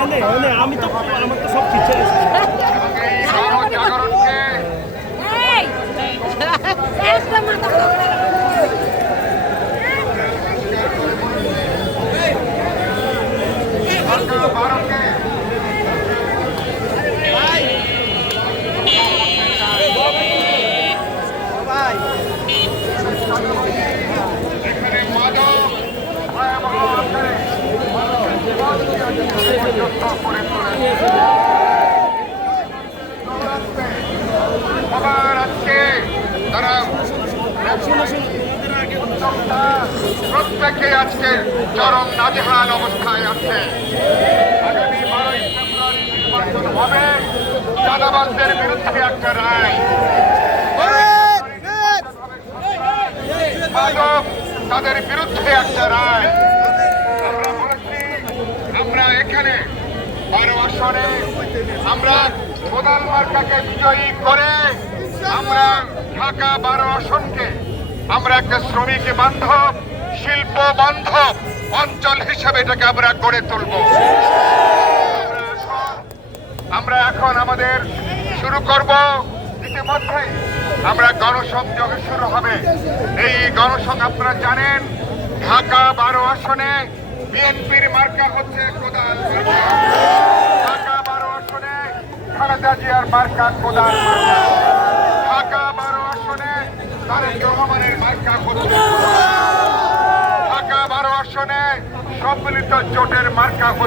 আমি তো আমার তো সব কিছু আছে। আবার আজকে তারা প্রত্যেকে আজকে চরম নাজেহাল অবস্থায় আছে। আগামী 12ই ফেব্রুয়ারি নির্বাচন হবে, চাঁদাবাজদের বিরুদ্ধে একটা রায়, মাদক তাদের বিরুদ্ধে একটা রায়। আমরা বলেছি আমরা এখানে 12 আসনে আমরা কোদাল মার্কাকে বিজয়ী করে আমরা ঢাকা 12 আসনকে আমরা একটা শ্রমিক বান্ধব, শিল্প বান্ধব অঞ্চল হিসেবে এটাকে আমরা গড়ে তুলব। আমরা এখন আমাদের শুরু করব। ইতিমধ্যে আমরা গণসংযোগ শুরু হবে। এই গণসংযোগ আপনারা জানেন, ঢাকা 12 আসনে বিএনপির মার্কা হচ্ছে কোদাল মার্কা। ঢাকা 12 আসনে খালেদা জিয়ার মার্কা কোদাল মার্কা। ঢাকা 12 আসনে তারেক রহমানের মার্কা হচ্ছে ঢাকা 12 আসনে সম্মিলিত জোটের মার্কা হচ্ছে